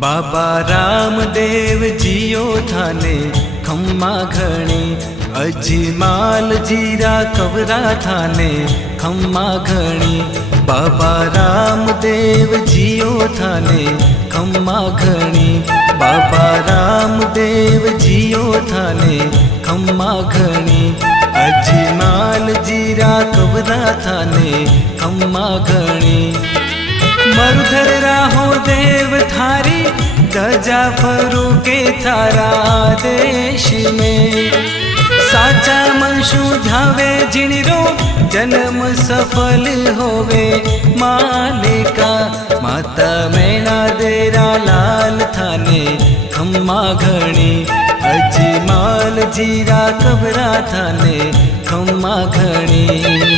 बाबा रामदेव जियो थाने खम्मा घणी, अजमाल जीरा कवरा थाने खम्मा घणी। बाबा रामदेव जियो थाने खम्मा घणी, बाबा रामदेव जियो थाने खम्मा घणी। अजमाल जीरा कवरा थाने खम्मा घणी। मरुधर राहो देव थारी, गजा फरू के थारा देश में। साचा मनशु ध्यावे जिणरो, जन्म सफल होवे मालिका। माता मैना देरा लाल थाने खम्मा घणी, अजमाल जीरा कबरा थाने खम्मा घणी।